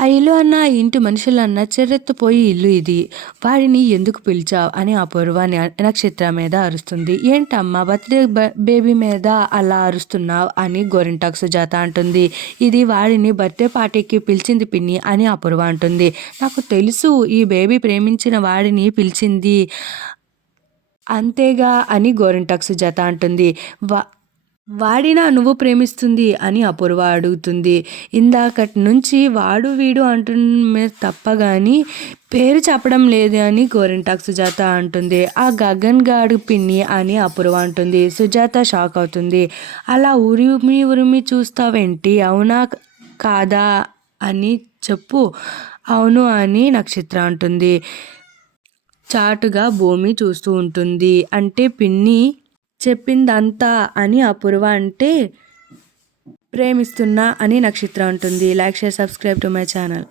ఆ ఇల్లు అన్న, ఆ ఇంటి మనుషులన్నా చెర్రెత్తిపోయి ఇల్లు ఇది. వాడిని ఎందుకు పిలిచావు అని అపూర్వ నక్షత్ర మీద అరుస్తుంది. ఏంటమ్మా బర్త్‌డే బేబీ మీద అలా అరుస్తున్నావు అని గోరింటాకు సుజాత అంటుంది. ఇది వాడిని బర్త్‌డే పార్టీకి పిలిచింది పిన్ని అని అపూర్వ అంటుంది. నాకు తెలుసు ఈ బేబీ ప్రేమించిన వాడిని పిలిచింది అంతేగా అని గోరింటాకు సుజాత అంటుంది. వాడినా నువ్వు ప్రేమిస్తుంది అని అపూర్వ అడుగుతుంది. ఇందాకటి నుంచి వాడు వీడు అంటున్నమే తప్ప గాని పేరు చెప్పడం లేదు అని గోరింటాకు సుజాత అంటుంది. ఆ గగన్ గాడు పిన్ని అని అపూర్వ అంటుంది. సుజాత షాక్ అవుతుంది. అలా ఉరిమి ఉరిమి చూస్తావేంటి, అవునా కాదా అని చెప్పు. అవును అని నక్షత్ర అంటుంది. చాటుగా భూమి చూస్తూ ఉంటుంది. అంటే పిన్ని చెప్పిందంతా అని అపూర్వ అంటే ప్రేమిస్తున్నా అని నక్షత్ర అంటుంది. Like share subscribe to my channel.